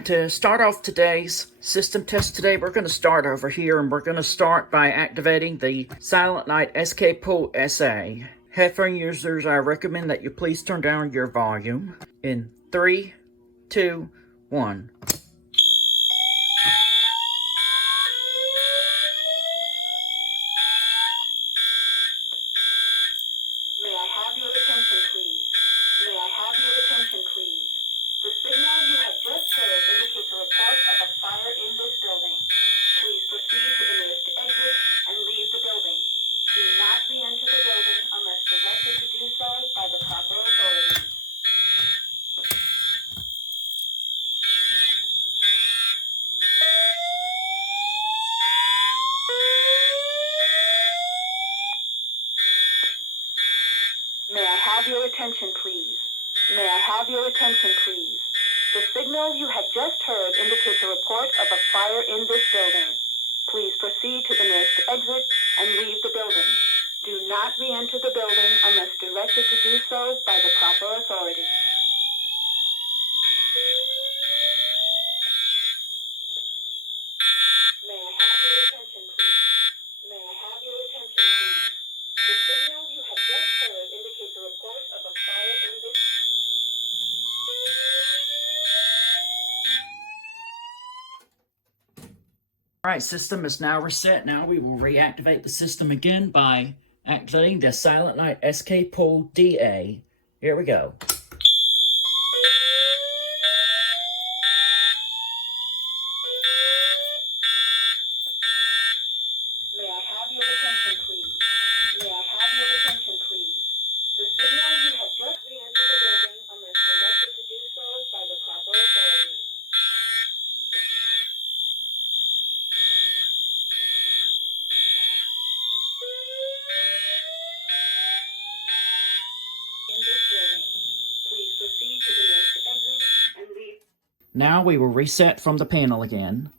And to start off today's system test today, we're going to start over here, and we're going to start by activating the Fire-Lite MS-9600UDLS SA. Headphone users, I recommend that you please turn down your volume. In 3, 2, 1. May I have your attention, please? May I have your attention, please? The signal you have just heard indicates a report of a fire in this building. Please proceed to the nearest exit and leave the building. Do not re-enter the building unless directed to do so by the proper authorities. May I have your attention, please? May I have your attention, please? The signal you have just heard indicates a report of a fire in this building. Please proceed to the nearest exit and leave the building. Do not re-enter the building unless directed to do so by the proper authorities. May I have your attention, please? May I have your attention, please? The signal you have just heard indicates a report of a fire in this. Alright, system is now reset. Now we will reactivate the system again by activating the Fire-Lite MS-9600UDLS. Here we go. May I have your attention, please? May I have your attention, please? The signal you have just re-entered the building unless directed to do so by the proper authorities. In this building, please proceed to the nearest exit and leave. Now we will reset from the panel again.